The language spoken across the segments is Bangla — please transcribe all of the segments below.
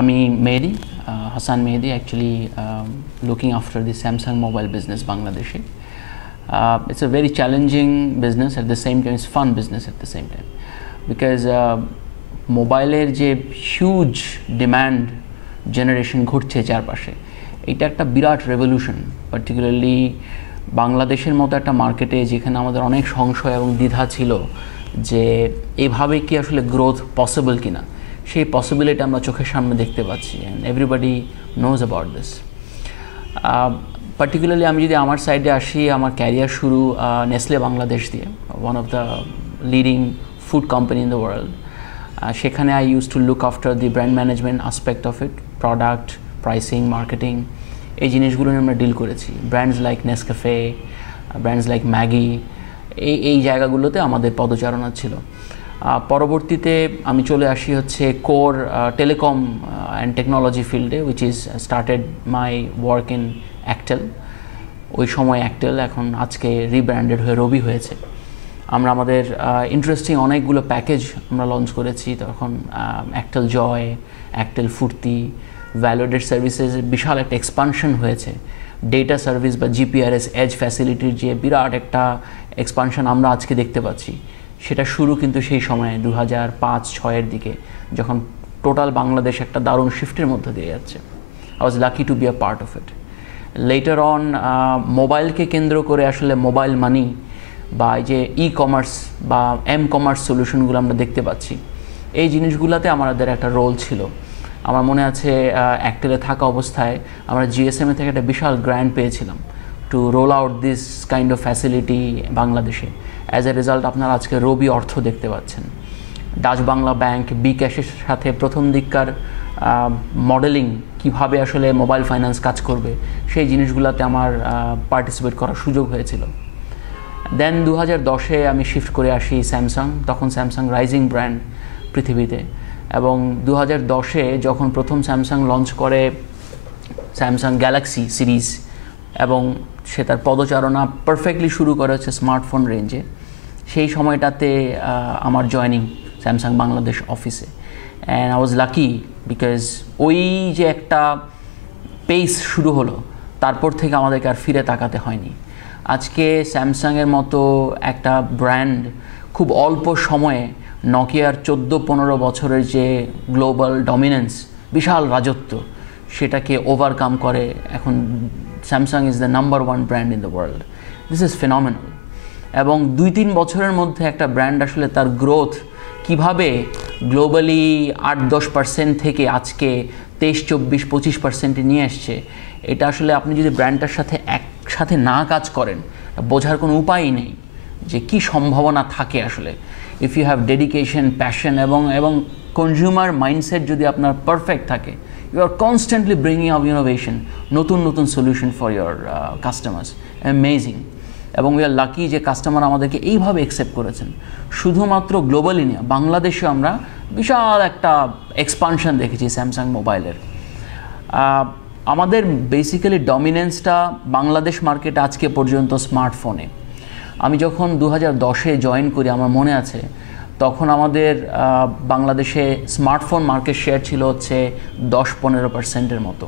আমি মেহেদি Hassan Mehdi, actually looking after the Samsung mobile business Bangladesh. It's a very challenging business, at the same time it's fun business at the same time, because মোবাইলের যে হিউজ ডিমান্ড জেনারেশন ঘটছে চারপাশে, এটা একটা বিরাট রেভলিউশন, পার্টিকুলারলি বাংলাদেশের মতো একটা মার্কেটে যেখানে আমাদের অনেক সংশয় এবং দ্বিধা ছিল যে এভাবে কি আসলে গ্রোথ পসিবল কিনা, সেই পসিবিলিটি আমরা চোখের সামনে দেখতে পাচ্ছি, and everybody knows about this. Particularly আমি যদি আমার সাইডে আসি, আমার ক্যারিয়ার শুরু নেসলে বাংলাদেশ দিয়ে, one of the leading food company in the world. সেখানে I use to look after the brand management aspect of it, product, pricing, marketing, এই জিনিসগুলো নিয়ে আমরা ডিল করেছি। Brands like Nescafe, brands like Maggi, এই জায়গাগুলোতে আমাদের পদচারণা ছিল। পরবর্তীতে আমি চলে আসি হচ্ছে কোর টেলিকম অ্যান্ড টেকনোলজি ফিল্ডে, which is started my work in Aktel. ওই সময় অ্যাক্টেল, এখন আজকে রিব্র্যান্ডেড হয়ে রবি হয়েছে। আমরা আমাদের ইন্টারেস্টিং অনেকগুলো প্যাকেজ আমরা লঞ্চ করেছি তখন, অ্যাক্টেল জয়, অ্যাক্টেল ফুর্তি, ভ্যালুডেড সার্ভিসেসের বিশাল একটা এক্সপানশন হয়েছে। ডেটা সার্ভিস বা জিপিআরএস এজ ফ্যাসিলিটির যে বিরাট একটা এক্সপানশন আমরা আজকে দেখতে পাচ্ছি, সেটা শুরু কিন্তু সেই সময়ে 2005-06 দিকে, যখন টোটাল বাংলাদেশ একটা দারুণ শিফটের মধ্যে দিয়ে যাচ্ছে। I was lucky to be a part of it. Later on মোবাইলকে কেন্দ্র করে আসলে মোবাইল মানি বা এই যে ই কমার্স বা এম কমার্স সলিউশনগুলো আমরা দেখতে পাচ্ছি, এই জিনিসগুলোতে আমাদের একটা রোল ছিল। আমার মনে আছে অ্যাক্টেলে থাকা অবস্থায় আমরা জিএসএমএ থেকে একটা বিশাল গ্র্যান্ট পেয়েছিলাম to roll out this kind of facility বাংলাদেশে। অ্যাজ এ রেজাল্ট আপনারা আজকে রবি অর্থ দেখতে পাচ্ছেন। ডাচ বাংলা ব্যাংক, বি ক্যাশের সাথে প্রথম দিককার মডেলিং, কিভাবে আসলে মোবাইল ফাইন্যান্স কাজ করবে, সেই জিনিসগুলোতে আমার পার্টিসিপেট করার সুযোগ হয়েছিল। দেন 2010-এ আমি শিফট করে আসি স্যামসাং। তখন স্যামসাং রাইজিং ব্র্যান্ড পৃথিবীতে, এবং 2010-এ যখন প্রথম স্যামসাং লঞ্চ করে স্যামসাং গ্যালাক্সি সিরিজ, এবং সে তার পদচারণা পারফেক্টলি শুরু করে হচ্ছে স্মার্টফোন রেঞ্জে, সেই সময়টাতে আমার জয়নিং স্যামসাং বাংলাদেশ অফিসে। And I was lucky because ওই যে একটা পেস শুরু হলো, তারপর থেকে আমাদেরকে আর ফিরে তাকাতে হয়নি। আজকে স্যামসাংয়ের মতো একটা ব্র্যান্ড খুব অল্প সময়ে নকিয়ার 14-15 বছরের যে গ্লোবাল ডমিনেন্স, বিশাল রাজত্ব, সেটাকে ওভারকাম করে এখন Samsung is the number 1 brand in the world. This is phenomenal. এবং 2-3 বছরের মধ্যে একটা ব্র্যান্ড আসলে তার গ্রোথ কিভাবে গ্লোবালি 8-10% থেকে আজকে 23-24-25% নিয়ে আসছে, এটা আসলে আপনি যদি ব্র্যান্ডটার সাথে একসাথে না কাজ করেন, বোঝার কোনো উপায়ই নেই যে কী সম্ভাবনা থাকে আসলে। If you have dedication, passion এবং কনজিউমার মাইন্ডসেট যদি আপনার পারফেক্ট থাকে, you are constantly bringing up innovation, নতুন নতুন solution for your customers. Amazing. এবং উই আর লাকি যে কাস্টমার আমাদেরকে এইভাবে অ্যাকসেপ্ট করেছেন। শুধুমাত্র গ্লোবালি না, বাংলাদেশে আমরা বিশাল একটা এক্সপানশন দেখেছি স্যামসাং মোবাইলের। আমাদের বেসিক্যালি ডমিনেন্সটা বাংলাদেশ মার্কেটে আজকে পর্যন্ত স্মার্টফোনে। আমি যখন 2010-এ জয়েন করি, আমার মনে আছে তখন আমাদের বাংলাদেশে স্মার্টফোন মার্কেট শেয়ার ছিল হচ্ছে 10-15%-এর মতো।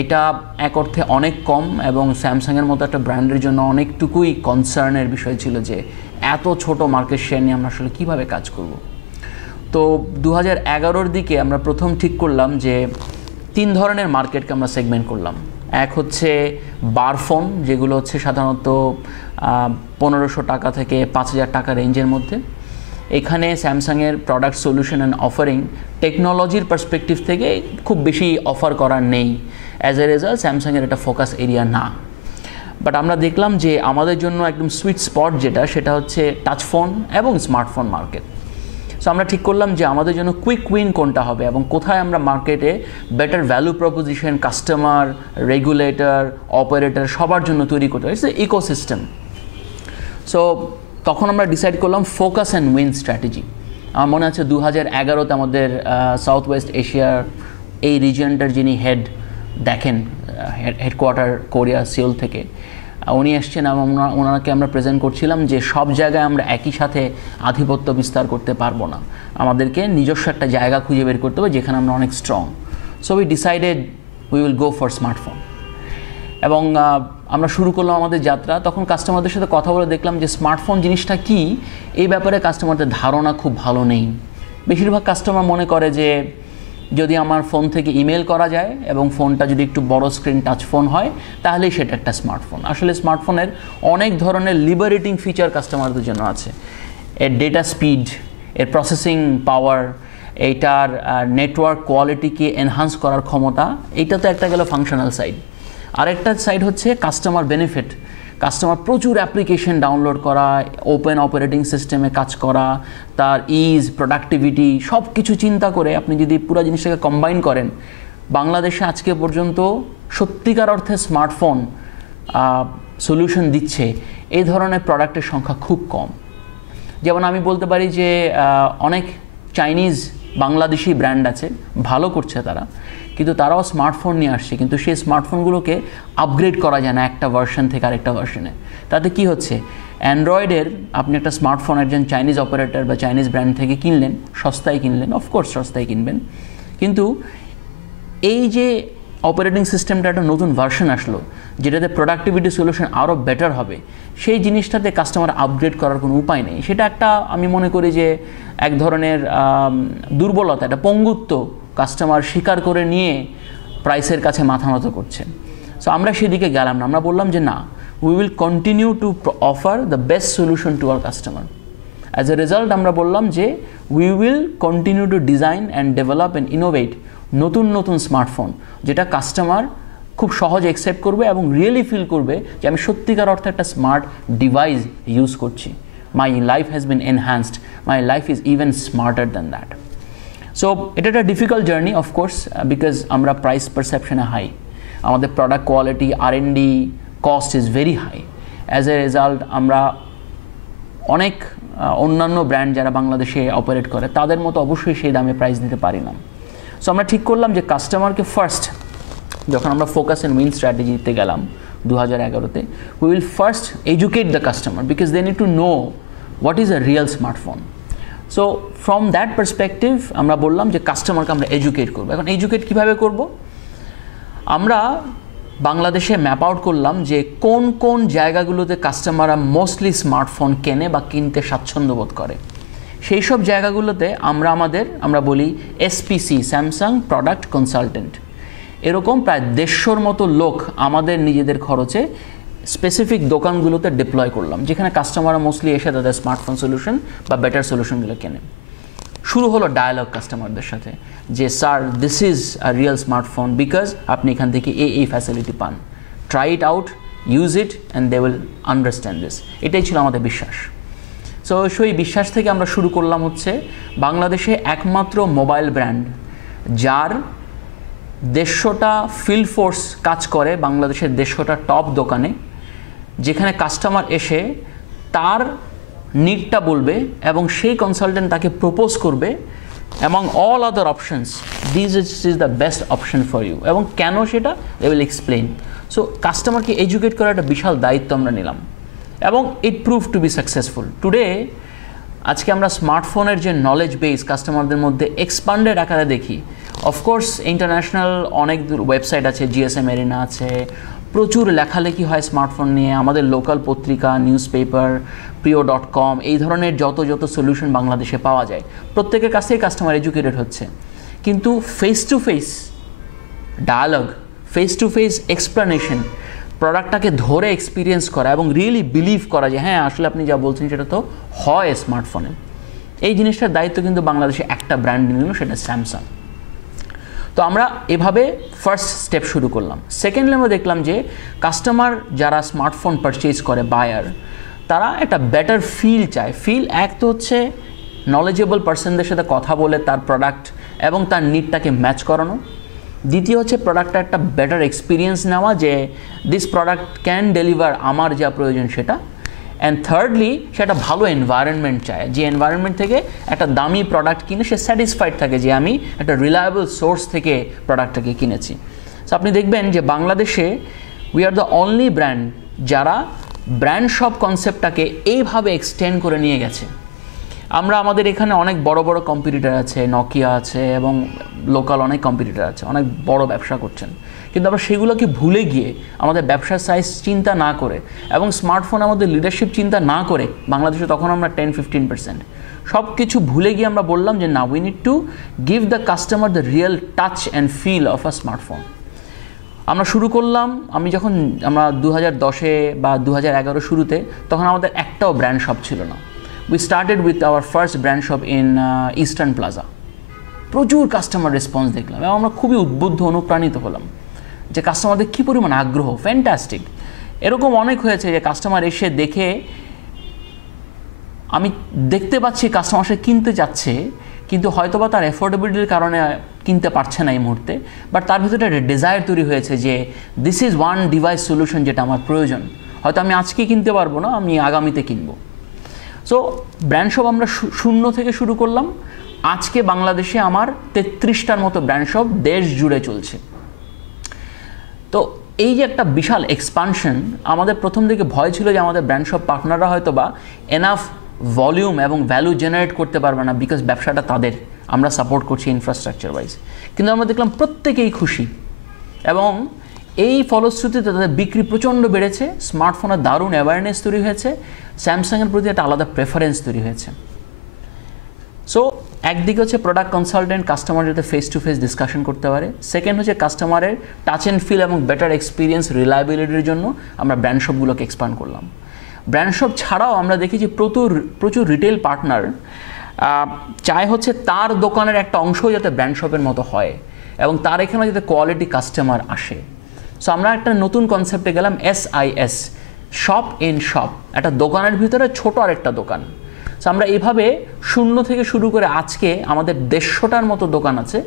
এটা এক অর্থে অনেক কম, এবং স্যামসাংয়ের মতো একটা ব্র্যান্ডের জন্য অনেকটুকুই কনসার্নের বিষয় ছিল যে এত ছোট মার্কেট শেয়ার নিয়ে আমরা আসলে কীভাবে কাজ করব। তো 2011-র দিকে আমরা প্রথম ঠিক করলাম যে 3 ধরনের মার্কেটকে আমরা সেগমেন্ট করলাম। এক হচ্ছে বার ফোন, যেগুলো হচ্ছে সাধারণত 1500 টাকা থেকে 5000 টাকা রেঞ্জের মধ্যে। এখানে স্যামসাংয়ের প্রোডাক্ট সলিউশন অ্যান্ড অফারিং টেকনোলজির পার্সপেক্টিভ থেকে খুব বেশি অফার করার নেই। অ্যাজ এ রেজাল্ট স্যামসাংয়ের একটা ফোকাস এরিয়া না। বাট আমরা দেখলাম যে আমাদের জন্য একদম সুইট স্পট যেটা, সেটা হচ্ছে টাচ ফোন এবং স্মার্টফোন মার্কেট। সো আমরা ঠিক করলাম যে আমাদের জন্য কুইক উইন কোনটা হবে এবং কোথায় আমরা মার্কেটে better value proposition, customer, regulator, operator সবার জন্য তৈরি করতে হবে। It's ecosystem. সো তখন আমরা ডিসাইড করলাম ফোকাস অ্যান্ড উইন স্ট্র্যাটেজি। আমার মনে আছে 2011-তে আমাদের সাউথ ওয়েস্ট এশিয়ার এই রিজিয়নটার যিনি হেড দেখেন, হেডকোয়ার্টার কোরিয়া সিওল থেকে, উনি এসছেন এবং ওনাকে আমরা প্রেজেন্ট করছিলাম যে সব জায়গায় আমরা একই সাথে আধিপত্য বিস্তার করতে পারবো না, আমাদেরকে নিজস্ব একটা জায়গা খুঁজে বের করতে হবে যেখানে আমরা অনেক strong. So we decided we will go for smartphone. এবং আমরা শুরু করলাম আমাদের যাত্রা। তখন কাস্টমারদের সাথে কথা বলে দেখলাম যে স্মার্টফোন জিনিসটা কি এই ব্যাপারে কাস্টমারদের ধারণা খুব ভালো নেই। বেশিরভাগ কাস্টমার মনে করে যে যদি আমার ফোন থেকে ইমেল করা যায় এবং ফোনটা যদি একটু বড় স্ক্রিন টাচ ফোন হয় তাহলেই সেটা একটা স্মার্টফোন। আসলে স্মার্টফোনের অনেক ধরনের লিবারেটিং ফিচার কাস্টমারদের জন্য আছে। এর ডেটা স্পিড, এর প্রসেসিং পাওয়ার, এইটার নেটওয়ার্ক কোয়ালিটিকে এনহান্স করার ক্ষমতা, এইটা তো একটা গেল ফাংশনাল সাইড। আরেকটা সাইড হচ্ছে কাস্টমার বেনিফিট। কাস্টমার প্রচুর অ্যাপ্লিকেশন ডাউনলোড করা, ওপেন অপারেটিং সিস্টেমে কাজ করা, তার ইজ, প্রোডাক্টিভিটি সব কিছু চিন্তা করে আপনি যদি পুরো জিনিসটাকে কম্বাইন করেন, বাংলাদেশে আজকে পর্যন্ত সত্যিকার অর্থে স্মার্টফোন সলিউশন দিচ্ছে এই ধরনের প্রোডাক্টের সংখ্যা খুব কম। যেমন আমি বলতে পারি যে অনেক চাইনিজ বাংলাদেশি ব্র্যান্ড আছে, ভালো করছে তারা, কিন্তু তারাও স্মার্টফোন নিয়ে আসছে, কিন্তু সেই স্মার্টফোনগুলোকে আপগ্রেড করা যায় না একটা ভার্সন থেকে আরেকটা ভার্সনে। তাতে কি হচ্ছে, অ্যান্ড্রয়েডের আপনি একটা স্মার্টফোন একজন চাইনিজ অপারেটর বা চাইনিজ ব্র্যান্ড থেকে কিনলেন, সস্তায় কিনলেন, অফকোর্স সস্তায় কিনবেন, কিন্তু এই যে অপারেটিং সিস্টেমটা একটা নতুন ভার্সন আসলো যেটাতে প্রোডাক্টিভিটি সলিউশন আরও বেটার হবে, সেই জিনিসটাতে কাস্টমার আপগ্রেড করার কোনো উপায় নেই। সেটা একটা আমি মনে করি যে এক ধরনের দুর্বলতা, একটা পঙ্গুত্ব কাস্টমার স্বীকার করে নিয়ে প্রাইসের কাছে মাথা নত করছে। সো আমরা সেদিকে গেলাম না, আমরা বললাম যে না, we will continue to offer the best solution to our customer. As a result আমরা বললাম যে we will continue to design and develop and innovate নতুন নতুন স্মার্টফোন, যেটা কাস্টমার খুব সহজে অ্যাকসেপ্ট করবে এবং রিয়েলি ফিল করবে যে আমি সত্যিকার অর্থে একটা স্মার্ট ডিভাইস ইউজ করছি। My life has been enhanced, my life is even smarter than that. So এটা একটা ডিফিকাল্ট জার্নি অফকোর্স, বিকজ আমরা প্রাইস পারসেপশনে হাই, আমাদের product quality, R&D cost is very high. As a result আমরা অনেক অন্যান্য ব্র্যান্ড যারা বাংলাদেশে অপারেট করে তাদের মতো অবশ্যই সেই দামে প্রাইস দিতে পারি না। সো আমরা ঠিক করলাম যে কাস্টমারকে ফার্স্ট, যখন আমরা ফোকাস অ্যান্ড উইন স্ট্র্যাটেজিতে গেলাম 2011-তে, we will first educate the customer because they need to know what is a real smartphone. So from that perspective আমরা বললাম যে কাস্টমারকে আমরা এডুকেট করবো। এখন এডুকেট কীভাবে করব? আমরা বাংলাদেশে ম্যাপ আউট করলাম যে কোন কোন জায়গাগুলোতে কাস্টমাররা মোস্টলি স্মার্টফোন কেনে বা কিনতে স্বাচ্ছন্দ্য বোধ করে। সেই সব জায়গাগুলোতে আমরা বলি SPC, স্যামসাং প্রোডাক্ট কনসালটেন্ট, এরকম প্রায় 150 মতো লোক আমাদের নিজেদের খরচে স্পেসিফিক দোকানগুলোতে ডিপ্লয় করলাম, যেখানে কাস্টমাররা মোস্টলি এসে তাদের স্মার্টফোন সলিউশন বা বেটার সলিউশনগুলো কেনে। শুরু হলো ডায়ালগ কাস্টমারদের সাথে যে sir, this is a real smartphone because আপনি এখান থেকে এই ফ্যাসিলিটি পান, try it out, use it and they will understand this. এটাই ছিল আমাদের বিশ্বাস। সো সেই বিশ্বাস থেকে আমরা শুরু করলাম হচ্ছে বাংলাদেশে একমাত্র মোবাইল ব্র্যান্ড যার 150টা ফিল্ড ফোর্স কাজ করে বাংলাদেশের 150টা টপ দোকানে, যেখানে কাস্টমার এসে তার নিডটা বলবে এবং সেই কনসালটেন্ট তাকে প্রপোজ করবে among all other options this is the best option for you, এবং কেন সেটা they will explain. সো কাস্টমারকে এডুকেট করার একটা বিশাল দায়িত্ব আমরা নিলাম এবং it prove to be successful. Today আজকে আমরা স্মার্টফোনের যে নলেজ বেস কাস্টমারদের মধ্যে এক্সপান্ডেড আকারে দেখি। অফকোর্স ইন্টারন্যাশনাল অনেক ওয়েবসাইট আছে, GSM এরিনা আছে, প্রচুর লেখালেখি হয় স্মার্টফোন নিয়ে, আমাদের লোকাল পত্রিকা, নিউজ পেপার, প্রিয়.com, এই ধরনের যত সলিউশন বাংলাদেশে পাওয়া যায়, প্রত্যেকের কাছ থেকে কাস্টমার এডুকেটেড হচ্ছে। কিন্তু face to face dialogue, face to face explanation, প্রোডাক্টটাকে ধরে এক্সপিরিয়েন্স করা এবং রিয়েলি বিলিভ করা যে হ্যাঁ আসলে আপনি যা বলছেন সেটা তো হয় স্মার্টফোনে, এই জিনিসটার দায়িত্ব কিন্তু বাংলাদেশে একটা ব্র্যান্ড নিল, সেটা স্যামসাং। তো আমরা এভাবে ফার্স্ট স্টেপ শুরু করলাম। সেকেন্ডলি আমরা দেখলাম যে কাস্টমার যারা স্মার্টফোন পারচেজ করে, বায়ার, তারা একটা বেটার ফিল চায়। ফিল এক তো হচ্ছে নলেজেবল পার্সনদের সাথে কথা বলে তার প্রোডাক্ট এবং তার নিডটাকে ম্যাচ করানো। দ্বিতীয় হচ্ছে প্রোডাক্টটা একটা বেটার এক্সপিরিয়েন্স নেওয়া, যে দিস প্রোডাক্ট ক্যান ডেলিভার আমার যা প্রয়োজন সেটা। অ্যান্ড থার্ডলি সে একটা ভালো এনভায়রনমেন্ট চায়, যে এনভায়রনমেন্ট থেকে একটা দামি প্রোডাক্ট কিনে সে স্যাটিসফাইড থাকে যে আমি একটা রিলায়েবল সোর্স থেকে প্রোডাক্টটাকে কিনেছি। সো আপনি দেখবেন যে বাংলাদেশে we are the only brand যারা ব্র্যান্ড শপ কনসেপ্টটাকে এইভাবে এক্সটেন্ড করে নিয়ে গেছে। আমরা আমাদের এখানে অনেক বড় বড় কম্পিটিটর আছে, নকিয়া আছে এবং লোকাল অনেক কম্পিটিটর আছে, অনেক বড় ব্যবসা করছেন, কিন্তু আমরা সেগুলোকে ভুলে গিয়ে আমাদের ব্যবসার সাইজ চিন্তা না করে এবং স্মার্টফোন আমাদের লিডারশিপ চিন্তা না করে, বাংলাদেশে তখন আমরা 10-15% সব কিছু ভুলে গিয়ে আমরা বললাম যে না, we need to give the customer the real touch and feel of a smartphone. আমরা শুরু করলাম, আমরা 2010-এ বা 2011 শুরুতে, তখন আমাদের একটাও ব্র্যান্ড শপ ছিল না। We started with our first brand shop in eastern plaza. প্রচুর কাস্টমার রেসপন্স দেখলাম এবং আমরা খুবই উদ্বুদ্ধ, অনুপ্রাণিত হলাম যে কাস্টমারদের কী পরিমাণ আগ্রহ, ফ্যান্টাস্টিক। এরকম অনেক হয়েছে যে কাস্টমার এসে দেখে, আমি দেখতে পাচ্ছি কাস্টমার সে কিনতে যাচ্ছে, কিন্তু হয়তোবা তার অ্যাফোর্ডেবিলিটির কারণে কিনতে পারছে না এই মুহূর্তে, বাট তার ভিতরে একটা ডিজায়ার তৈরি হয়েছে যে this is one device solution যেটা আমার প্রয়োজন, হয়তো আমি আজকে কিনতে পারবো না, আমি আগামীতে কিনবো। সো ব্র্যান্ড শপ আমরা শূন্য থেকে শুরু করলাম। আজকে বাংলাদেশে আমার 33টার মতো ব্র্যান্ড শপ দেশ জুড়ে চলছে। তো এই যে একটা বিশাল এক্সপানশন, আমাদের প্রথম দিকে ভয় ছিল যে আমাদের ব্র্যান্ড শপ পার্টনাররা হয়তো বা এনাফ ভলিউম এবং ভ্যালু জেনারেট করতে পারবে না, বিকজ ব্যবসাটা তাদের, আমরা সাপোর্ট করছি ইনফ্রাস্ট্রাকচার ওয়াইজ। কিন্তু আমরা দেখলাম প্রত্যেকেই খুশি এবং এই ফলশ্রুতিতে তাদের বিক্রি প্রচণ্ড বেড়েছে, স্মার্টফোনের দারুণ অ্যাওয়ারনেস তৈরি হয়েছে, স্যামসাংয়ের প্রতি একটা আলাদা প্রেফারেন্স তৈরি হয়েছে। সো একদিকে হচ্ছে প্রোডাক্ট কনসালটেন্ট কাস্টমার যাতে ফেস টু ফেস ডিসকাশন করতে পারে, সেকেন্ড হচ্ছে কাস্টমারের টাচ অ্যান্ড ফিল এবং বেটার এক্সপিরিয়েন্স, রিলায়েবিলিটির জন্য আমরা ব্র্যান্ড শপগুলোকে এক্সপান্ড করলাম। ব্র্যান্ড শপ ছাড়াও আমরা দেখি যে প্রচুর রিটেল পার্টনার চায় হচ্ছে তার দোকানের একটা অংশ যাতে ব্র্যান্ড শপের মতো হয় এবং তার এখানে যাতে কোয়ালিটি কাস্টমার আসে। সো আমরা একটা নতুন কনসেপ্টে গেলাম, SIS, শপ ইন শপ, একটা দোকানের ভিতরে ছোট আরেকটা দোকান। সো আমরা এইভাবে শূন্য থেকে শুরু করে আজকে আমাদের 150টার মতো দোকান আছে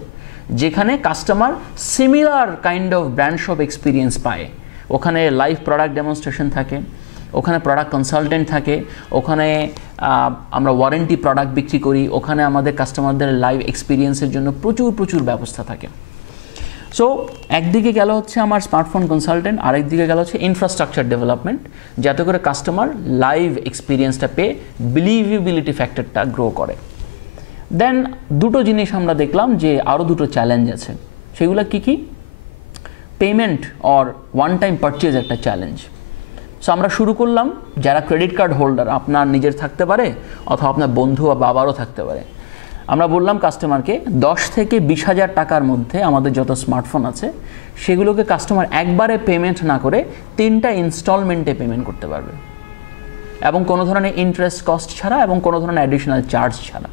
যেখানে customer similar kind of brand shop experience পায়। ওখানে লাইভ প্রোডাক্ট ডেমনস্ট্রেশন থাকে, ওখানে প্রোডাক্ট কনসালটেন্ট থাকে, ওখানে আমরা ওয়ারেন্টি প্রোডাক্ট বিক্রি করি, ওখানে আমাদের কাস্টমারদের লাইভ এক্সপিরিয়েন্সের জন্য প্রচুর ব্যবস্থা থাকে। সো একদিকে গেল হচ্ছে আমার স্মার্টফোন কনসালটেন্ট, আরেকদিকে গেল হচ্ছে ইনফ্রাস্ট্রাকচার ডেভেলপমেন্ট, যাতে করে কাস্টমার লাইভ এক্সপিরিয়েন্সটা পেয়ে বিলিভেবিলিটি ফ্যাক্টরটা গ্রো করে। দেন দুটো জিনিস আমরা দেখলাম যে আরও দুটো চ্যালেঞ্জ আছে, সেগুলো কি? Payment or one time purchase একটা চ্যালেঞ্জ। সো আমরা শুরু করলাম, যারা ক্রেডিট কার্ড হোল্ডার, আপনার নিজের থাকতে পারে অথবা আপনার বন্ধু বা বাবারও থাকতে পারে, আমরা বললাম কাস্টমারকে 10 থেকে 20,000 টাকার মধ্যে আমাদের যত স্মার্টফোন আছে সেগুলোকে কাস্টমার একবারে পেমেন্ট না করে 3টা ইনস্টলমেন্টে পেমেন্ট করতে পারবে এবং কোনো ধরনের ইন্টারেস্ট কস্ট ছাড়া এবং কোনো ধরনের অ্যাডিশনাল চার্জ ছাড়া।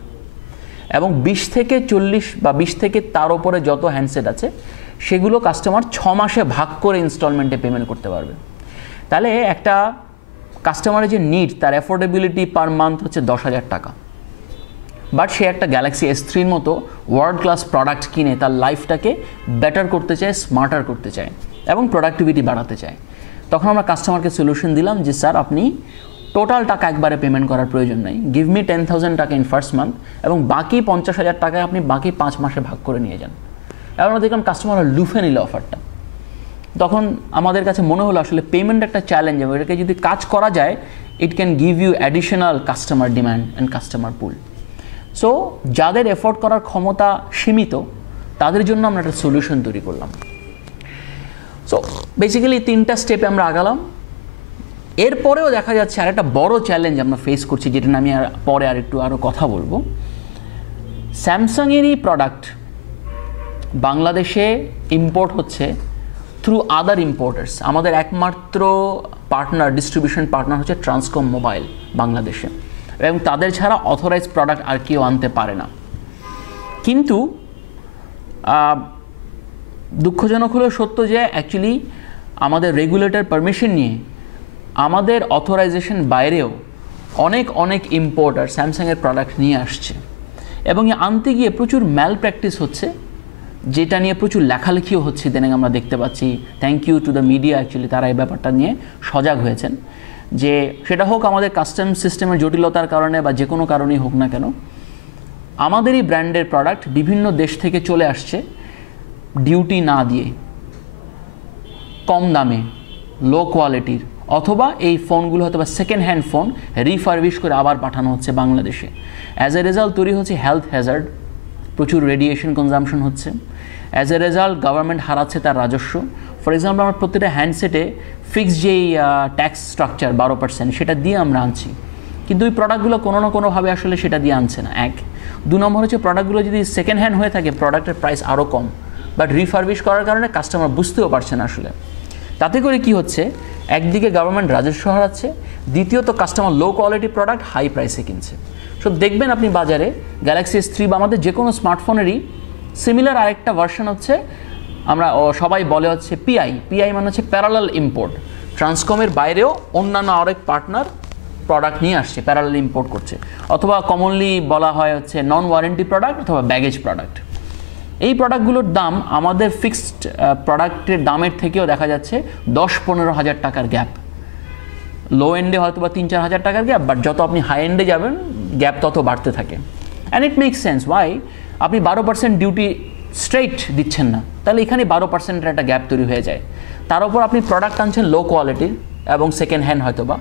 এবং 20 থেকে 40 বা 20 থেকে তার উপরে যত হ্যান্ডসেট আছে সেগুলো কাস্টমার 6 মাসে ভাগ করে ইনস্টলমেন্টে পেমেন্ট করতে পারবে। তাহলে একটা কাস্টমারের যে নিড, তার অ্যাফোর্ডেবিলিটি পার মান্থ হচ্ছে 10,000 টাকা, বাট সে একটা গ্যালাক্সি S3 মতো ওয়ার্ল্ড ক্লাস প্রোডাক্ট কিনে তার লাইফটাকে বেটার করতে চায়, স্মার্টার করতে চায় এবং প্রোডাক্টিভিটি বাড়াতে চায়। তখন আমরা কাস্টমারকে সলিউশন দিলাম যে স্যার, আপনি টোটাল টাকা একবারে পেমেন্ট করার প্রয়োজন নাই, গিভ মি 10,000 টাকা ইন ফার্স্ট মান্থ এবং বাকি 50,000 টাকায় আপনি বাকি 5 মাসে ভাগ করে নিয়ে যান। এবং আমরা দেখলাম কাস্টমাররা লুফে নিল অফারটা। তখন আমাদের কাছে মনে হলো আসলে পেমেন্ট একটা চ্যালেঞ্জ এবং এটাকে যদি কাজ করা যায়, it can give you additional customer demand and customer pool. So যাদের এফোর্ড করার ক্ষমতা সীমিত, তাদের জন্য আমরা একটা সলিউশন তৈরি করলাম। সো বেসিক্যালি 3টা স্টেপে আমরা আগালাম। এরপরেও দেখা যাচ্ছে আর একটা বড় চ্যালেঞ্জ আমরা ফেস করছি, যেটা আমি পরে আরও কথা বলবো। স্যামসাংয়েরই প্রোডাক্ট বাংলাদেশে ইম্পোর্ট হচ্ছে থ্রু আদার ইম্পোর্টার্স। আমাদের একমাত্র পার্টনার, ডিস্ট্রিবিউশন পার্টনার হচ্ছে ট্রান্সকম মোবাইল বাংলাদেশে, এবং তাদের ছাড়া অথরাইজ প্রোডাক্ট আর কেউ আনতে পারে না। কিন্তু দুঃখজনক হলেও সত্য যে অ্যাকচুয়ালি আমাদের রেগুলেটর পারমিশন নিয়ে আমাদের অথরাইজেশন বাইরেও অনেক ইম্পোর্টার স্যামসাংয়ের প্রোডাক্ট নিয়ে আসছে এবং আনতে গিয়ে প্রচুর ম্যাল প্র্যাকটিস হচ্ছে, যেটা নিয়ে প্রচুর লেখালেখিও হচ্ছে। দেন আমরা দেখতে পাচ্ছি, thank you to the media, actually তারা এই ব্যাপারটা নিয়ে সজাগ হয়েছেন, যে সেটা হোক আমাদের কাস্টম সিস্টেমের জটিলতার কারণে বা যে কোনো কারণেই হোক না কেন, আমাদেরই ব্র্যান্ডের প্রোডাক্ট বিভিন্ন দেশ থেকে চলে আসছে ডিউটি না দিয়ে, কম দামে, লো কোয়ালিটির, অথবা এই ফোনগুলো হয়তো বা সেকেন্ড হ্যান্ড ফোন রিফারবিশ করে আবার পাঠানো হচ্ছে বাংলাদেশে। অ্যাজ এ রেজাল্ট তৈরি হচ্ছে হেলথ হ্যাজার্ড, প্রচুর রেডিয়েশন কনজামশন হচ্ছে। অ্যাজ এ রেজাল্ট গভর্নমেন্ট হারাচ্ছে তার রাজস্ব। ফর এক্সাম্পল আমরা প্রত্যেকটা হ্যান্ডসেটে ফিক্সড যেই ট্যাক্স স্ট্রাকচার 12% সেটা দিয়ে আমরা আনছি, কিন্তু ওই প্রোডাক্টগুলো কোনো না কোনোভাবে আসলে সেটা দিয়ে আনছে না। এক, 2 নম্বর হচ্ছে প্রোডাক্টগুলো যদি সেকেন্ড হ্যান্ড হয়ে থাকে প্রোডাক্টের প্রাইস আরও কম, বাট রিফারবিশ করার কারণে কাস্টমার বুঝতেও পারছে না আসলে। তাতে করে কি হচ্ছে, একদিকে গভর্নমেন্ট রাজস্ব হারাচ্ছে, দ্বিতীয়ত customer low quality product high প্রাইসে কিনছে। সো দেখবেন আপনি বাজারে গ্যালাক্সি S3 বা আমাদের যে কোনো স্মার্টফোনেরই সিমিলার আরেকটা ভার্সন হচ্ছে, আমরা সবাই বলে হচ্ছে পিআই মানে হচ্ছে প্যারালাল ইম্পোর্ট। ট্রান্সকমের বাইরেও অন্যান্য আরেক পার্টনার প্রোডাক্ট নিয়ে আসছে, প্যারালাল ইম্পোর্ট করছে, অথবা কমনলি বলা হয় হচ্ছে নন ওয়ারেন্টি প্রোডাক্ট অথবা ব্যাগেজ প্রোডাক্ট। এই প্রোডাক্টগুলোর দাম আমাদের ফিক্সড প্রোডাক্টের দামের থেকেও দেখা যাচ্ছে 10-15 হাজার টাকার গ্যাপ। লো এন্ডে হয়তো বা 3-4 হাজার টাকার গ্যাপ, বাট যত আপনি হাই এন্ডে যাবেন গ্যাপ তত বাড়তে থাকে। And it makes sense, why আপনি 12% ডিউটি স্ট্রেইট দিচ্ছেন না, তাহলে এখানে 12%-এর একটা গ্যাপ তৈরি হয়ে যায়। তার উপর আপনি প্রোডাক্ট আনছেন লো কোয়ালিটির এবং সেকেন্ড হ্যান্ড হয়তো বা,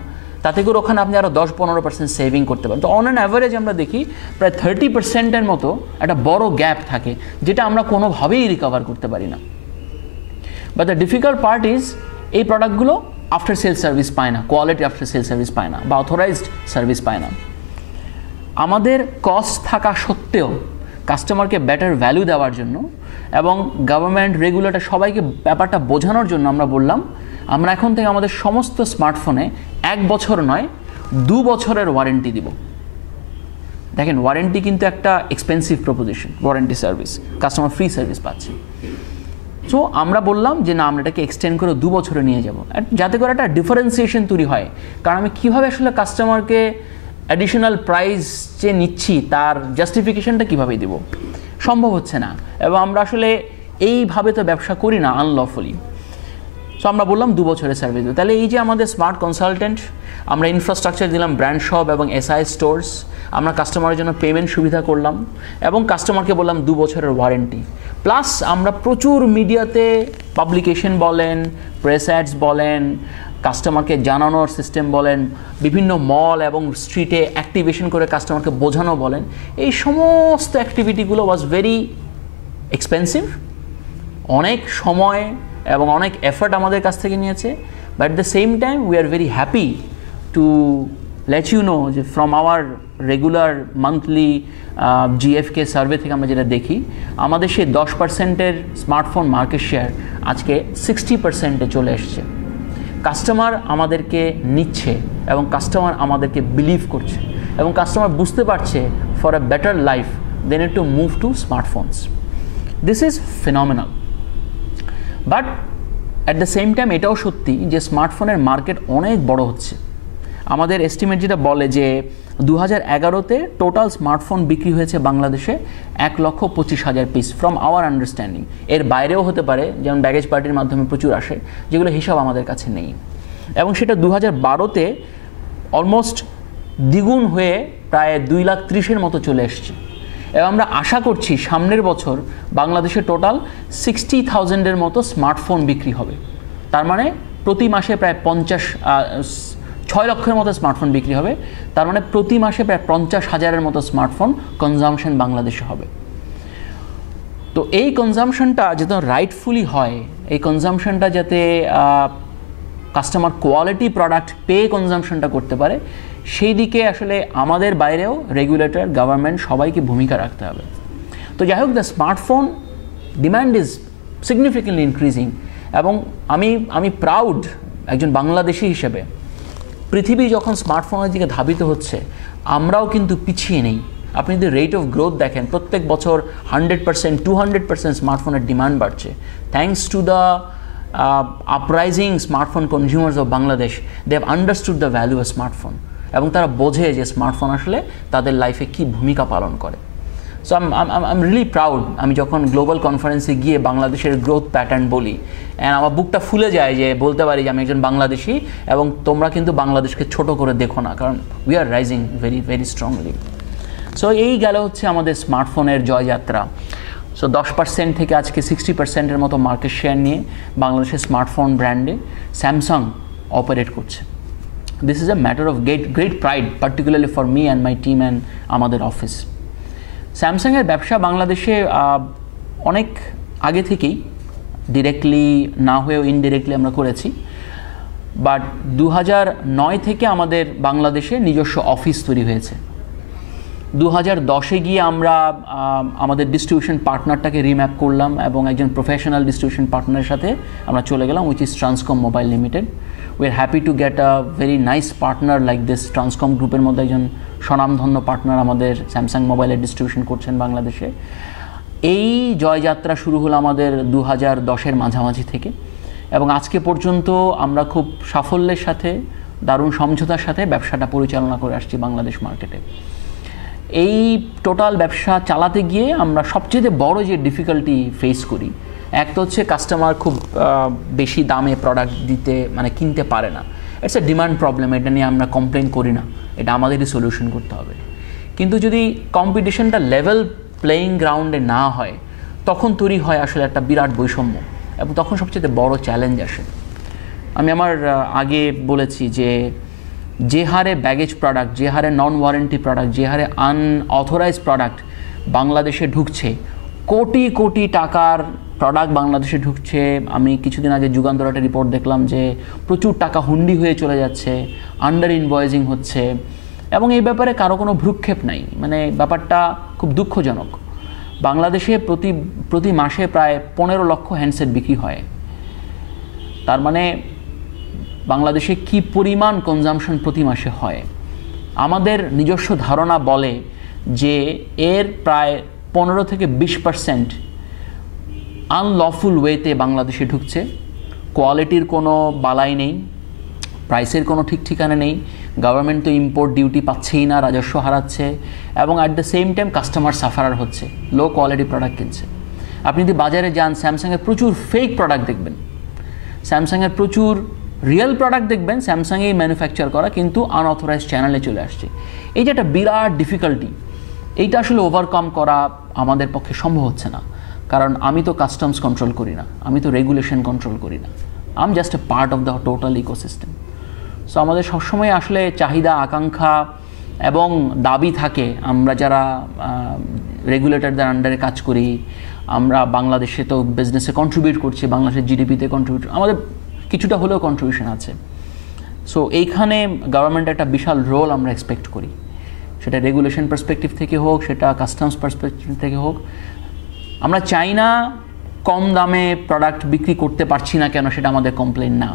তাতে করে ওখানে আপনি আরও 10-15% সেভিং করতে পারেন। তো অন অ্যান অ্যাভারেজ আমরা দেখি প্রায় 30%-এর মতো একটা বড় গ্যাপ থাকে, যেটা আমরা কোনোভাবেই রিকভার করতে পারি না। But the difficult part is এই প্রোডাক্টগুলো আফটার সেল সার্ভিস পায় না, কোয়ালিটি আফটার সেল সার্ভিস পায় না বা অথরাইজড সার্ভিস পায় না। আমাদের কস্ট থাকা সত্ত্বেও কাস্টমারকে বেটার ভ্যালু দেওয়ার জন্য এবং গভর্নমেন্ট রেগুলেটর সবাইকে ব্যাপারটা বোঝানোর জন্য আমরা বললাম আমরা এখন থেকে আমাদের সমস্ত স্মার্টফোনে 1 বছর নয় 2 বছরের ওয়ারেন্টি দিব। দেখেন, ওয়ারেন্টি কিন্তু একটা expensive proposition, warranty service, customer free service পাচ্ছে। সো আমরা বললাম যে না, আমরা এটাকে এক্সটেন্ড করে 2 বছরে নিয়ে যাব, যাতে করে একটা ডিফারেন্সিয়েশন তৈরি হয়। কারণ আমি কীভাবে আসলে কাস্টমারকে অ্যাডিশনাল প্রাইস যে নিচ্ছি তার জাস্টিফিকেশনটা কীভাবে দেব, সম্ভব হচ্ছে না। এবং আমরা আসলে এইভাবে তো ব্যবসা করি না আনলফুলি। সো আমরা বললাম 2 বছরের সার্ভিস দেবো। তাহলে এই যে আমাদের স্মার্ট কনসালটেন্ট, আমরা ইনফ্রাস্ট্রাকচার দিলাম, ব্র্যান্ড শপ এবং SI স্টোর্স, আমরা কাস্টমারের জন্য পেমেন্ট সুবিধা করলাম এবং কাস্টমারকে বললাম 2 বছরের ওয়ারেন্টি। প্লাস আমরা প্রচুর মিডিয়াতে পাবলিকেশন বলেন, প্রেস অ্যাডস বলেন, কাস্টমারকে জানানোর সিস্টেম বলেন, বিভিন্ন মল এবং স্ট্রিটে অ্যাক্টিভেশন করে কাস্টমারকে বোঝানো বলেন, এই সমস্ত অ্যাক্টিভিটিগুলো ওয়াজ ভেরি এক্সপেন্সিভ, অনেক সময় এবং অনেক এফর্ট আমাদের কাছ থেকে নিয়েছে। But at the same time we are very happy to let you know যে from our regular monthly GfK survey থেকে আমরা যেটা দেখি, আমাদের সেই 10%-এর স্মার্টফোন মার্কেট শেয়ার আজকে 60%-এ চলে এসছে। কাস্টমার আমাদেরকে নিচ্ছে এবং কাস্টমার আমাদেরকে বিলিভ করছে এবং কাস্টমার বুঝতে পারছে for a better life they need to move to smartphones. This is phenomenal. But at the same time এটাও সত্যি যে স্মার্টফোনের মার্কেট অনেক বড় হচ্ছে। আমাদের এস্টিমেট যেটা বলে যে 2011-তে টোটাল স্মার্টফোন বিক্রি হয়েছে বাংলাদেশে 1,25,000 পিস, ফ্রম আওয়ার আন্ডারস্ট্যান্ডিং। এর বাইরেও হতে পারে, যেমন ব্যাগেজ পার্টির মাধ্যমে প্রচুর আসে, যেগুলো হিসাব আমাদের কাছে নেই। এবং সেটা 2012-তে অলমোস্ট দ্বিগুণ হয়ে প্রায় 2,30,000-এর মতো চলে এসছে। এবং আমরা আশা করছি সামনের বছর বাংলাদেশে টোটাল 60,000-এর মতো স্মার্টফোন বিক্রি হবে। তার মানে প্রতি মাসে প্রায় 6 লক্ষের মতো স্মার্টফোন বিক্রি হবে। তার মানে প্রতি মাসে প্রায় 50,000-এর মতো স্মার্টফোন কনজামশন বাংলাদেশে হবে। তো এই কনজামশনটা যাতে রাইটফুলি হয়, এই কনজামশনটা যাতে কাস্টমার কোয়ালিটি প্রোডাক্ট পেয়ে কনজামশনটা করতে পারে, সেই দিকে আসলে আমাদের বাইরেও রেগুলেটর, গভর্নমেন্ট সবাইকে ভূমিকা রাখতে হবে। তো যাই হোক, the smartphone demand is significantly increasing. এবং আমি প্রাউড একজন বাংলাদেশি হিসেবে, পৃথিবী যখন স্মার্টফোনের দিকে ধাবিত হচ্ছে আমরাও কিন্তু পিছিয়ে নেই। আপনি যদি রেট অফ গ্রোথ দেখেন, প্রত্যেক বছর 100%, 200% স্মার্টফোনের ডিমান্ড বাড়ছে, thanks to the uprising smartphone consumers of Bangladesh. They have understood the value of smartphone এবং তারা বোঝে যে স্মার্টফোন আসলে তাদের লাইফে কী ভূমিকা পালন করে। So I am really proud. আমি যখন গ্লোবাল কনফারেন্সে গিয়ে বাংলাদেশের গ্রোথ প্যাটার্ন বলি, অ্যান্ড আমার বুকটা ফুলে যায় যে বলতে পারি যে আমি একজন বাংলাদেশি এবং তোমরা কিন্তু বাংলাদেশকে ছোট করে দেখো না, কারণ we are rising very very strongly. So এই গেল হচ্ছে আমাদের স্মার্টফোনের জয়যাত্রা। সো 10% থেকে আজকে 60%-এর মতো মার্কেট শেয়ার নিয়ে বাংলাদেশের স্মার্টফোন ব্র্যান্ডে স্যামসাং অপারেট করছে। This is a matter of great pride, particularly for me and my team and আমাদের অফিস। স্যামসাংয়ের ব্যবসা বাংলাদেশে অনেক আগে থেকেই ডিরেক্টলি না হয়েও ইনডিরেক্টলি আমরা করেছি, বাট 2009 থেকে আমাদের বাংলাদেশে নিজস্ব অফিস তৈরি হয়েছে। 2010-এ গিয়ে আমরা আমাদের ডিস্ট্রিবিউশন পার্টনারটাকে রিম্যাপ করলাম এবং একজন প্রফেশনাল ডিস্ট্রিবিউশন পার্টনারের সাথে আমরা চলে গেলাম, which is Transcom mobile limited. We are happy to get a very nice partner like this. Transcom গ্রুপের মধ্যে একজন স্বনামধন্য পার্টনার আমাদের স্যামসাং মোবাইলের ডিস্ট্রিবিউশন করছেন বাংলাদেশে। এই জয়যাত্রা শুরু হলো আমাদের 2010-এর মাঝামাঝি থেকে এবং আজকে পর্যন্ত আমরা খুব সাফল্যের সাথে, দারুণ সমঝোতার সাথে ব্যবসাটা পরিচালনা করে আসছি বাংলাদেশ মার্কেটে। এই টোটাল ব্যবসা চালাতে গিয়ে আমরা সবচেয়ে বড় যে ডিফিকাল্টি ফেস করি, এক তো হচ্ছে কাস্টমার খুব বেশি দামে প্রোডাক্ট দিতে মানে কিনতে পারে না। ইটস এ ডিমান্ড প্রবলেম, এটা নিয়ে আমরা কমপ্লেন করি না, এটা আমাদেরই সলিউশন করতে হবে। কিন্তু যদি কম্পিটিশনটা লেভেল প্লেয়িং গ্রাউন্ডে না হয়, তখন তৈরি হয় আসলে একটা বিরাট বৈষম্য এবং তখন সবচেয়ে বড় চ্যালেঞ্জ আসে। আমি আমার আগে বলেছি যে হারে ব্যাগেজ প্রোডাক্ট, যে হারে নন ওয়ারেন্টি প্রোডাক্ট, যে হারে আনঅথরাইজড প্রোডাক্ট বাংলাদেশে ঢুকছে, কোটি কোটি টাকার প্রোডাক্ট বাংলাদেশে ঢুকছে। আমি কিছুদিন আগে যুগান্তর একটা রিপোর্ট দেখলাম যে প্রচুর টাকা হুন্ডি হয়ে চলে যাচ্ছে, আন্ডার ইনভয়েসিং হচ্ছে এবং এই ব্যাপারে কারো কোনো ভ্রুক্ষেপ নাই। মানে ব্যাপারটা খুব দুঃখজনক। বাংলাদেশে প্রতি মাসে প্রায় 15 লক্ষ হ্যান্ডসেট বিক্রি হয়। তার মানে বাংলাদেশে কি পরিমাণ কনজামশন প্রতি মাসে হয়। আমাদের নিজস্ব ধারণা বলে যে এর প্রায় 15 থেকে 20% আনলফুল ওয়েতে বাংলাদেশে ঢুকছে। কোয়ালিটির কোনো বালাই নেই, প্রাইসের কোনো ঠিক ঠিকানা নেই, গভর্নমেন্ট তো ইম্পোর্ট ডিউটি পাচ্ছেই না, রাজস্ব হারাচ্ছে এবং at the same time customer sufferer হচ্ছে, লো কোয়ালিটি প্রোডাক্ট কিনছে। আপনি যদি বাজারে যান, স্যামসাংয়ের প্রচুর ফেক প্রোডাক্ট দেখবেন, স্যামসাংয়ের প্রচুর রিয়েল প্রোডাক্ট দেখবেন স্যামসাংয়েই ম্যানুফ্যাকচার করা, কিন্তু আনঅথরাইজড চ্যানেলে চলে আসছে। এই যে একটা বিরাট ডিফিকাল্টি, এইটা আসলে ওভারকাম করা আমাদের পক্ষে সম্ভব হচ্ছে না, কারণ আমি তো কাস্টমস কন্ট্রোল করি না, আমি তো রেগুলেশন কন্ট্রোল করি না, I am just a part of the total ecosystem. So আমাদের সবসময় আসলে চাহিদা, আকাঙ্ক্ষা এবং দাবি থাকে, আমরা যারা রেগুলেটরদের আন্ডারে কাজ করি, আমরা বাংলাদেশে তো বিজনেসে কন্ট্রিবিউট করছি, বাংলাদেশের জিডিপিতে কন্ট্রিবিউট, আমাদের কিছুটা হলেও কন্ট্রিবিউশন আছে। সো এইখানে গভর্নমেন্ট একটা বিশাল রোল আমরা এক্সপেক্ট করি, সেটা রেগুলেশন পার্সপেক্টিভ থেকে হোক, সেটা কাস্টমস পার্সপেক্টিভ থেকে হোক। আমরা চাই না কম দামে প্রোডাক্ট বিক্রি করতে পারছি না কেন, সেটা আমাদের কমপ্লেন না।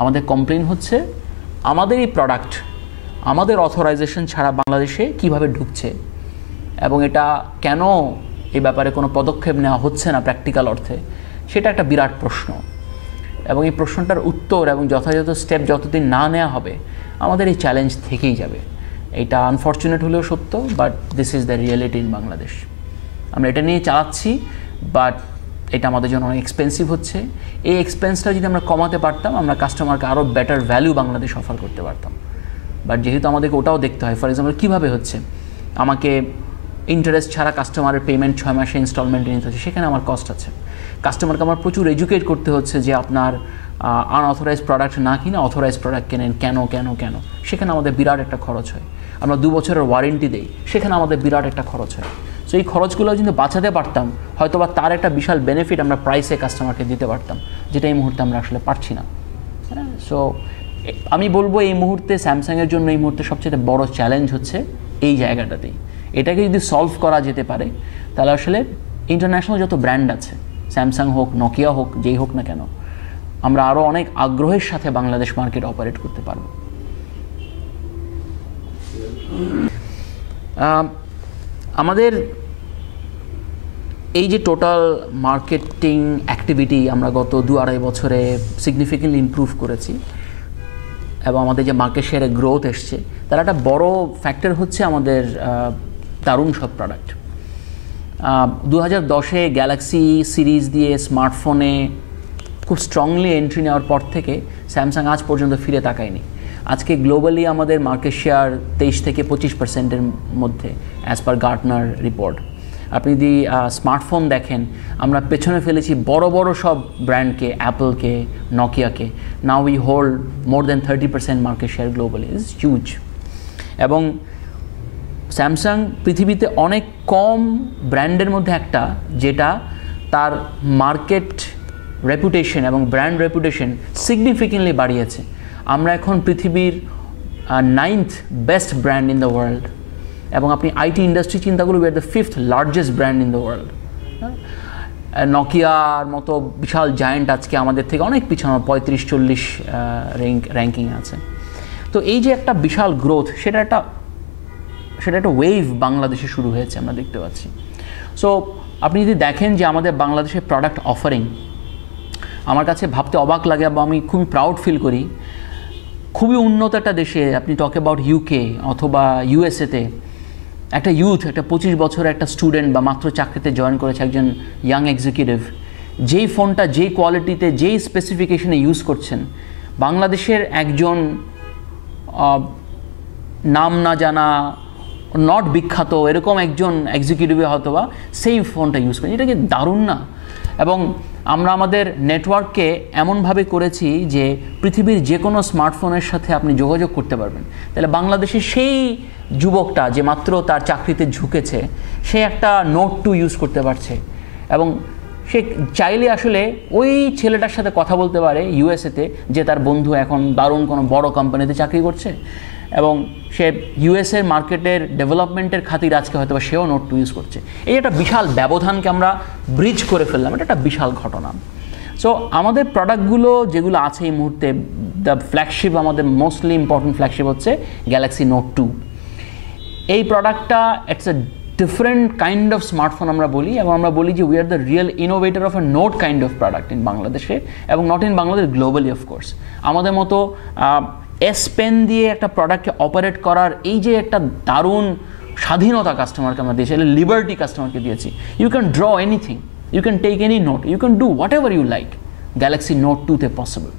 আমাদের কমপ্লেন হচ্ছে আমাদের এই প্রোডাক্ট আমাদের অথরাইজেশন ছাড়া বাংলাদেশে কিভাবে ঢুকছে এবং এটা কেন এই ব্যাপারে কোনো পদক্ষেপ নেওয়া হচ্ছে না প্র্যাকটিক্যাল অর্থে, সেটা একটা বিরাট প্রশ্ন। এবং এই প্রশ্নটার উত্তর এবং যথাযথ স্টেপ যতদিন না নেওয়া হবে, আমাদের এই চ্যালেঞ্জ থেকেই যাবে। এটা আনফর্চুনেট হলেও সত্য, but this is the reality in Bangladesh. আমরা এটা নিয়ে চালাচ্ছি, বাট এটা আমাদের জন্য অনেক এক্সপেন্সিভ হচ্ছে। এই এক্সপেন্সটা যদি আমরা কমাতে পারতাম, আমরা কাস্টমারকে আরও বেটার ভ্যালু বাংলাদেশ অফার করতে পারতাম। বাট যেহেতু আমাদেরকে ওটাও দেখতে হয়, ফর এক্সাম্পল কীভাবে হচ্ছে, আমাকে ইন্টারেস্ট ছাড়া কাস্টমারের পেমেন্ট 6 মাসে ইনস্টলমেন্টে নিতে হচ্ছে, সেখানে আমার কস্ট আছে। কাস্টমারকে আমার প্রচুর এডুকেট করতে হচ্ছে যে আপনার আনঅথরাইজড প্রোডাক্ট না কিনে অথরাইজড প্রোডাক্ট কেনেন, কেন কেন কেন, সেখানে আমাদের বিরাট একটা খরচ হয়। আমরা 2 বছরের ওয়ারেন্টি দিই, সেখানে আমাদের বিরাট একটা খরচ হয়। সো এই খরচগুলো যদি বাঁচাতে পারতাম, হয়তো বা তার একটা বিশাল বেনিফিট আমরা প্রাইসে কাস্টমারকে দিতে পারতাম, যেটা এই মুহূর্তে আমরা আসলে পারছি না। হ্যাঁ, সো আমি বলবো এই মুহূর্তে স্যামসাংয়ের জন্য এই মুহূর্তে সবচেয়ে বড় চ্যালেঞ্জ হচ্ছে এই জায়গাটাতেই। এটাকে যদি সলভ করা যেতে পারে, তাহলে আসলে ইন্টারন্যাশনাল যত ব্র্যান্ড আছে, স্যামসাং হোক, নোকিয়া হোক, যেই হোক না কেন, আমরা আরও অনেক আগ্রহের সাথে বাংলাদেশ মার্কেট অপারেট করতে পারব। আমাদের এই যে টোটাল মার্কেটিং অ্যাক্টিভিটি আমরা গত 2-2.5 বছরে সিগনিফিকেন্টলি ইমপ্রুভ করেছি এবং আমাদের যে মার্কেট শেয়ারে গ্রোথ এসছে, তার একটা বড় ফ্যাক্টর হচ্ছে আমাদের দারুণ সব প্রোডাক্ট। 2010-এ গ্যালাক্সি সিরিজ দিয়ে স্মার্টফোনে খুব স্ট্রংলি এন্ট্রি নেওয়ার পর থেকে স্যামসাং আজ পর্যন্ত ফিরে তাকায়নি। আজকে গ্লোবালি আমাদের মার্কেট শেয়ার 23 থেকে 25%-এর মধ্যে, অ্যাজ পার গার্টনার রিপোর্ট। আপনি যদি স্মার্টফোন দেখেন, আমরা পেছনে ফেলেছি বড় বড় সব ব্র্যান্ডকে, অ্যাপলকে, নকিয়াকে। Now we hold more than 30% market share globally, is huge. এবং স্যামসাং পৃথিবীতে অনেক কম ব্র্যান্ডের মধ্যে একটা যেটা তার মার্কেট রেপুটেশন এবং ব্র্যান্ড রেপুটেশন সিগনিফিকেন্টলি বাড়িয়েছে। আমরা এখন পৃথিবীর 9th best brand in the world, এবং আপনি আইটি ইন্ডাস্ট্রি চিন্তা করলে we are the 5th largest brand in the world. নকিয়ার মতো বিশাল জায়েন্ট আজকে আমাদের থেকে অনেক পিছনে 35-40 র্যাঙ্কিং আছে। তো এই যে একটা বিশাল গ্রোথ, সেটা একটা ওয়েভ বাংলাদেশে শুরু হয়েছে, আমরা দেখতে পাচ্ছি। সো আপনি যদি দেখেন যে আমাদের বাংলাদেশের প্রোডাক্ট অফারিং, আমার কাছে ভাবতে অবাক লাগে বা আমি খুবই প্রাউড ফিল করি। খুবই উন্নত একটা দেশে, আপনি টক অ্যাবাউট ইউকে অথবা ইউএসএতে, একটা ইউথ, একটা 25 বছরের একটা স্টুডেন্ট বা মাত্র চাকরিতে জয়েন করেছে একজন ইয়াং এক্সিকিউটিভ, যেই ফোনটা যেই কোয়ালিটিতে যেই স্পেসিফিকেশনে ইউজ করছেন, বাংলাদেশের একজন নাম না জানা, নট বিখ্যাত এরকম একজন এক্সিকিউটিভে হয়তো বা সেই ফোনটা ইউজ করেন। এটা কি দারুণ না? এবং আমরা আমাদের নেটওয়ার্ককে এমনভাবে করেছি যে পৃথিবীর যে কোনো স্মার্টফোনের সাথে আপনি যোগাযোগ করতে পারবেন। তাহলে বাংলাদেশের সেই যুবকটা যে মাত্র তার চাকরিতে ঝুঁকেছে, সে একটা নোট 2 ইউজ করতে পারছে, এবং সে চাইলে আসলে ওই ছেলেটার সাথে কথা বলতে পারে ইউএসএতে, যে তার বন্ধু এখন দারুণ কোনো বড় কোম্পানিতে চাকরি করছে, এবং সে ইউএসএর মার্কেটের ডেভেলপমেন্টের খাতির আজকে হয়তো বা সেও নোট 2 ইউজ করছে। এই একটা বিশাল ব্যবধানকে আমরা ব্রিজ করে ফেললাম, এটা একটা বিশাল ঘটনা। সো আমাদের প্রোডাক্টগুলো যেগুলো আছে এই মুহূর্তে, দ্য ফ্ল্যাগশিপ, আমাদের মোস্টলি ইম্পর্টেন্ট ফ্ল্যাগশিপ হচ্ছে গ্যালাক্সি নোট 2। এই প্রোডাক্টটা it's a different kind of smartphone আমরা বলি, এবং আমরা বলি যে we are the real innovator of A note kind of product in বাংলাদেশে, এবং not in Bangladesh, globally of course. আমাদের মতো এস পেন দিয়ে একটা প্রোডাক্টকে অপারেট করার এই যে একটা দারুণ স্বাধীনতা কাস্টমারকে আমরা দিয়েছি, লিবার্টি কাস্টমারকে দিয়েছি। You can draw anything, you can take any note, you can do whatever you like, Galaxy note 2তে পসিবল।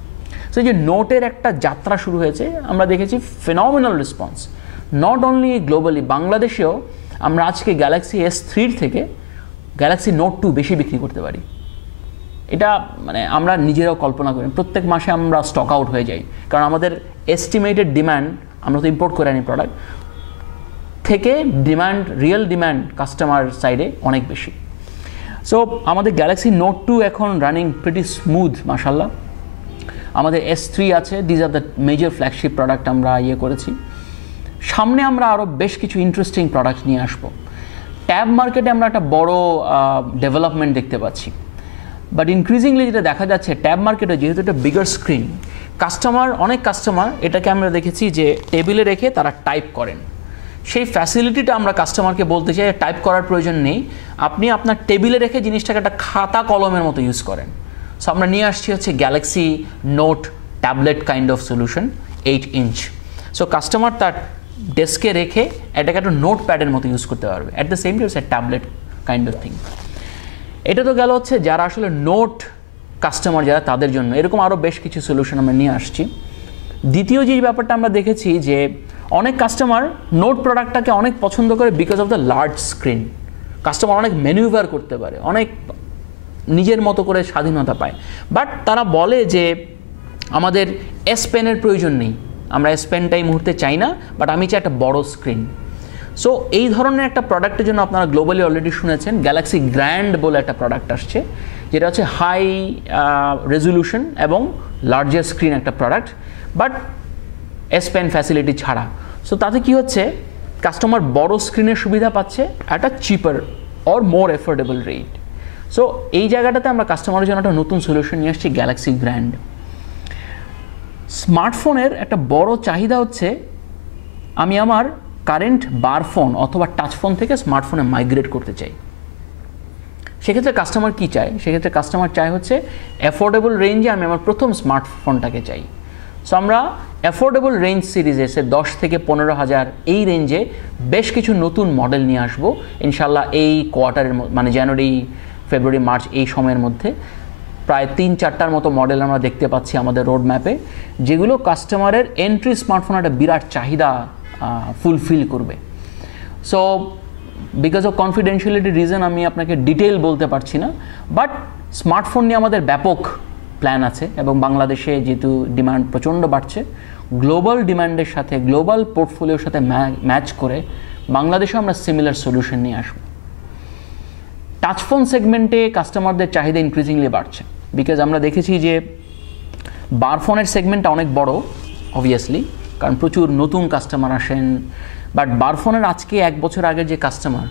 সো এই যে নোটের একটা যাত্রা শুরু হয়েছে, আমরা দেখেছি phenomenal response, not only globally, বাংলাদেশেও আমরা আজকে গ্যালাক্সি S3 থেকে গ্যালাক্সি নোট 2 বেশি বিক্রি করতে পারি। এটা মানে আমরা নিজেরাও কল্পনা করি। প্রত্যেক মাসে আমরা স্টক আউট হয়ে যাই, কারণ আমাদের এস্টিমেটেড ডিম্যান্ড, আমরা তো ইম্পোর্ট করে আনি প্রোডাক্ট, থেকে ডিম্যান্ড, রিয়েল ডিম্যান্ড কাস্টমার সাইডে অনেক বেশি। সো আমাদের গ্যালাক্সি নোট 2 এখন রানিং প্রিটি স্মুথ, মাশাল্লাহ। আমাদের S3 আছে, these are the major flagship product আমরা করেছি। সামনে আমরা আরও বেশ কিছু ইন্টারেস্টিং প্রোডাক্ট নিয়ে আসবো। ট্যাব মার্কেটে আমরা একটা বড় ডেভেলপমেন্ট দেখতে পাচ্ছি, বাট ইনক্রিজিংলি যেটা দেখা যাচ্ছে, ট্যাব মার্কেটে যেহেতু একটা বিগার স্ক্রিন, অনেক কাস্টমার এটাকে আমরা দেখেছি যে টেবিলে রেখে তারা টাইপ করেন। সেই ফ্যাসিলিটিটা আমরা কাস্টমারকে বলতে চাই, টাইপ করার প্রয়োজন নেই, আপনি আপনার টেবিলে রেখে জিনিসটাকে একটা খাতা কলমের মতো ইউজ করেন। সো আমরা নিয়ে আসছি হচ্ছে Galaxy note tablet kind of solution, 8 inch. So customer তার ডেস্কে রেখে এটাকে একটা নোট প্যাডের মতো ইউজ করতে পারবে, at the same time A tablet kind of thing. এটা তো গেল হচ্ছে যারা আসলে নোট কাস্টমার যারা, তাদের জন্য। এরকম আরও বেশ কিছু সলিউশন আমরা নিয়ে আসছি। দ্বিতীয় যে ব্যাপারটা আমরা দেখেছি যে অনেক কাস্টমার নোট প্রোডাক্টটাকে অনেক পছন্দ করে because of the large screen. Customer অনেক ম্যানুভার করতে পারে, অনেক নিজের মতো করে স্বাধীনতা পায়, বাট তারা বলে যে আমাদের এস পেনের প্রয়োজন নেই, আমরা এস পেনটা এই মুহূর্তে চাই না, বাট আমি চাই একটা বড় স্ক্রিন। সো এই ধরনের একটা প্রোডাক্টের জন্য আপনারা গ্লোবালি অলরেডি শুনেছেন, গ্যালাক্সি গ্র্যান্ড বলে একটা প্রোডাক্ট আসছে, যেটা হচ্ছে হাই রেজলিউশন এবং লার্জার স্ক্রিন একটা product, but S Pen facility ছাড়া। সো তাতে কি হচ্ছে, কাস্টমার বড় স্ক্রিনের সুবিধা পাচ্ছে at a cheaper or more affordable rate. So এই জায়গাটাতে আমরা কাস্টমারের জন্য একটা নতুন সলিউশন নিয়ে আসছি, গ্যালাক্সি গ্র্যান্ড। স্মার্টফোনের একটা বড় চাহিদা হচ্ছে আমি আমার কারেন্ট বার ফোন অথবা টাচ ফোন থেকে স্মার্টফোনে মাইগ্রেট করতে চাই। সেক্ষেত্রে কাস্টমার কি চায়? সেক্ষেত্রে কাস্টমার চায় হচ্ছে অ্যাফোর্ডেবল রেঞ্জে আমি আমার প্রথম স্মার্টফোনটাকে চাই। সো আমরা অ্যাফোর্ডেবল রেঞ্জ সিরিজে 10 থেকে 15,000 এই রেঞ্জে বেশ কিছু নতুন মডেল নিয়ে আসবো ইনশাল্লাহ এই কোয়ার্টারের, মানে জানুয়ারি, ফেব্রুয়ারি, মার্চ এই সময়ের মধ্যে। প্রায় 3-4টার মতো মডেল আমরা দেখতে পাচ্ছি আমাদের রোড ম্যাপে, যেগুলো কাস্টমারের এন্ট্রি স্মার্টফোন একটা বিরাট চাহিদা ফুলফিল করবে। So because of confidentiality reason আমি আপনাকে ডিটেল বলতে পারছি না, বাট স্মার্টফোন নিয়ে আমাদের ব্যাপক প্ল্যান আছে এবং বাংলাদেশে যেহেতু ডিমান্ড প্রচণ্ড বাড়ছে, গ্লোবাল ডিমান্ডের সাথে গ্লোবাল পোর্টফোলিওর সাথে ম্যাচ করে বাংলাদেশে আমরা সিমিলার সলিউশন নিয়ে আসবো। টাচফোন সেগমেন্টে কাস্টমারদের চাহিদা ইনক্রিজিংলি বাড়ছে, বিকজ আমরা দেখেছি যে বারফোনের সেগমেন্টটা অনেক বড় অবভিয়াসলি, কারণ প্রচুর নতুন কাস্টমার আসেন, বাট বারফোনের আজকে 1 বছর আগের যে কাস্টমার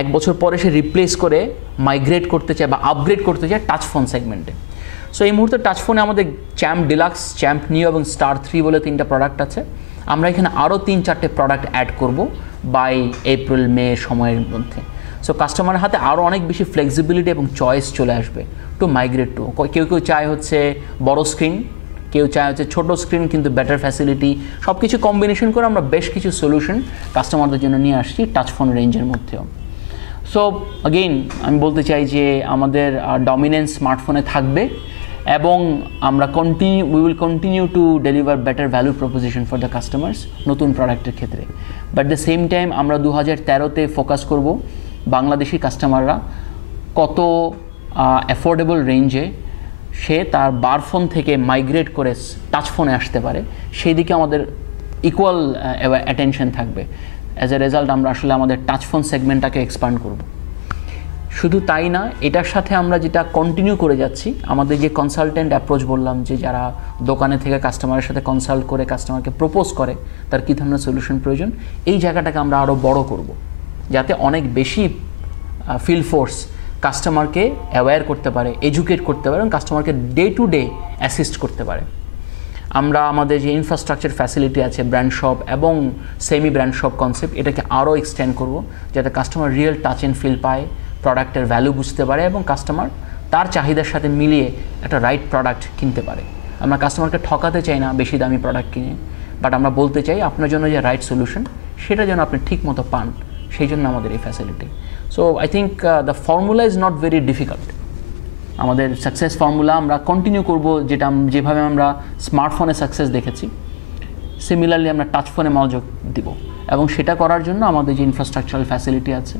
1 বছর পরে সে রিপ্লেস করে মাইগ্রেট করতে চায় বা আপগ্রেড করতে চায় টাচফোন সেগমেন্টে। সো এই মুহূর্তে টাচফোনে আমাদের চ্যাম্প ডিলাক্স, চ্যাম্প নিউ এবং স্টার 3 বলে 3টা প্রোডাক্ট আছে। আমরা এখানে আরও 3-4টে প্রোডাক্ট অ্যাড করব বাই এপ্রিল মে সময়ের মধ্যে। সো কাস্টমারের হাতে আরও অনেক বেশি ফ্লেক্সিবিলিটি এবং চয়েস চলে আসবে টু মাইগ্রেট টু। কেউ কেউ চায় হচ্ছে বড় স্ক্রিন, কেউ চায় হচ্ছে ছোটো স্ক্রিন কিন্তু বেটার ফ্যাসিলিটি, সব কিছু কম্বিনেশন করে আমরা বেশ কিছু সলিউশন কাস্টমারদের জন্য নিয়ে আসছি টাচফোন রেঞ্জের মধ্যেও। সো অগেইন আমি বলতে চাই যে আমাদের ডমিনেন্স স্মার্টফোনে থাকবে এবং আমরা we will continue to deliver better value proposition for the customers নতুন প্রোডাক্টের ক্ষেত্রে। বাট দ্য সেম টাইম আমরা 2013-তে ফোকাস করব বাংলাদেশি কাস্টমাররা কত অ্যাফোর্ডেবল রেঞ্জে সে তার বারফোন থেকে মাইগ্রেট করে টাচফোনে আসতে পারে, সেই দিকে আমাদের ইকুয়াল অ্যাটেনশন থাকবে। অ্যাজ এ রেজাল্ট আমরা আসলে আমাদের টাচফোন সেগমেন্টটাকে এক্সপ্যান্ড করব। শুধু তাই না, এটার সাথে আমরা যেটা কন্টিনিউ করে যাচ্ছি, আমাদের যে কনসালটেন্ট অ্যাপ্রোচ বললাম, যে যারা দোকানে থেকে কাস্টমারের সাথে কনসাল্ট করে কাস্টমারকে প্রপোজ করে তার কী ধরনের সলিউশন প্রয়োজন, এই জায়গাটাকে আমরা আরও বড় করব, যাতে অনেক বেশি ফিল্ড ফোর্স কাস্টমারকে অ্যাওয়্যার করতে পারে, এডুকেট করতে পারে এবং কাস্টমারকে ডে টু ডে অ্যাসিস্ট করতে পারে। আমরা আমাদের যে ইনফ্রাস্ট্রাকচার ফ্যাসিলিটি আছে, ব্র্যান্ড শপ এবং সেমি ব্র্যান্ড শপ কনসেপ্ট, এটাকে আরও এক্সটেন্ড করব, যাতে customer real touch and feel পায়, প্রোডাক্টের ভ্যালু বুঝতে পারে এবং কাস্টমার তার চাহিদার সাথে মিলিয়ে একটা রাইট প্রোডাক্ট কিনতে পারে। আমরা কাস্টমারকে ঠকাতে চাই না বেশি দামি প্রোডাক্ট কিনে, বাট আমরা বলতে চাই আপনার জন্য যে রাইট সলিউশন সেটা যেন আপনি ঠিক মতো পান, সেই জন্য আমাদের এই facility. So I think the formula is not very difficult. আমাদের সাকসেস ফর্মুলা আমরা কন্টিনিউ করব, যেভাবে আমরা স্মার্টফোনে সাকসেস দেখেছি, সিমিলারলি আমরা টাচফোনে মনোযোগ দিব এবং সেটা করার জন্য আমাদের যে ইনফ্রাস্ট্রাকচারাল ফ্যাসিলিটি আছে,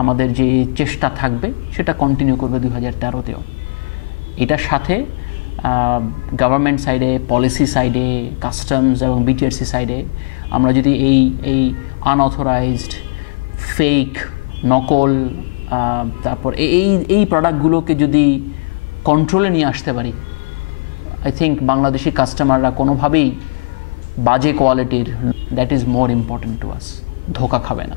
আমাদের যে চেষ্টা থাকবে সেটা কন্টিনিউ করবে 2013-তেও। এটার সাথে গভর্নমেন্ট সাইডে, পলিসি সাইডে, কাস্টমস এবং বিটিআরসি সাইডে আমরা যদি এই আনঅথরাইজড, ফেক, নকল, তারপর এই প্রোডাক্টগুলোকে যদি কন্ট্রোলে নিয়ে আসতে পারি, আই থিঙ্ক বাংলাদেশি কাস্টমাররা কোনোভাবেই বাজে কোয়ালিটির, that is more important to us, ধোকা খাবে না।